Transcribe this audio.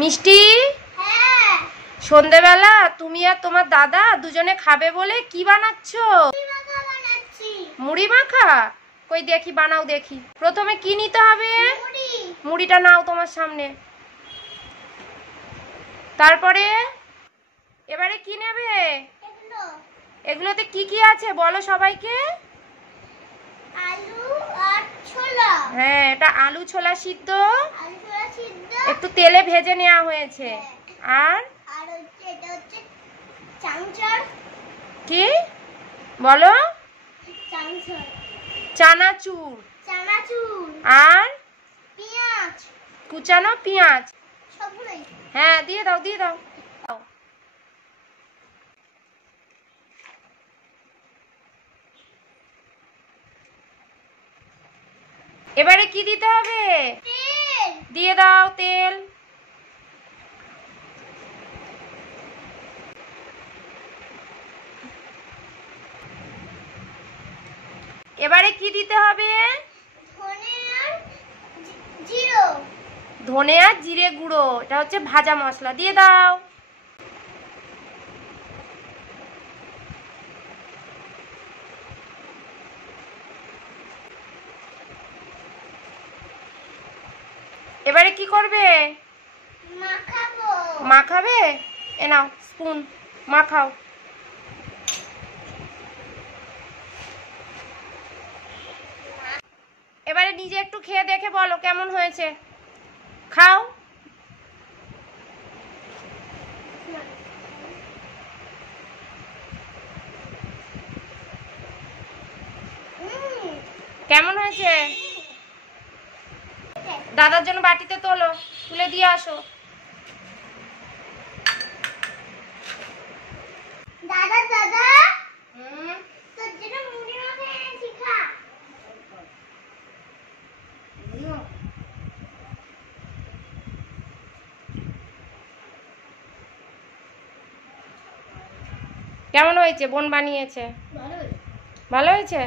মিষ্টি, সন্ধ্যেবেলা তুমি আর তোমার দাদা দুজনে খাবে বলে কি বানাচ্ছ? মুড়ি মাখা। কই দেখি, বানাও দেখি। প্রথমে কি নিতে হবে? মুড়িটা নাও তোমার সামনে। তারপরে এবারে কি নেবে? এগুলোতে কি কি আছে বলো সবাইকে। আলু আর ছোলা। হ্যাঁ, এটা আলু ছোলা সিদ্ধ, একটু তেলে ভেজে নেওয়া হয়েছে। আর এটা হচ্ছে চানাচুর। কি বলো? চানাচুর। চানাচুর। চানাচুর আর পেঁয়াজ, কুচানো পেঁয়াজ। সবগুলোই। হ্যাঁ, দিয়ে দাও দিয়ে দাও। এবারে কি দিতে হবে? তেল। দিয়ে দাও তেল। এবারে কি দিতে হবে? ধনে আর জিরে গুঁড়ো, এটা হচ্ছে ভাজা মশলা। দিয়ে দাও। এবারে কি করবে? মাখাবো। মাখাবে? এ নাও স্পুন, মাখাও। এবারে নিজে একটু খেয়ে দেখে বলো কেমন হয়েছে। খাও। কেমন হয়েছে? দাদার জন্য বাটিতে তোলো, তুলে দিয়ে আসো। দাদা দাদা, তোর জন্য মুড়ি মাখা এনেছি, খা। কেমন হয়েছে? বোন বানিয়েছে। ভালো হয়েছে।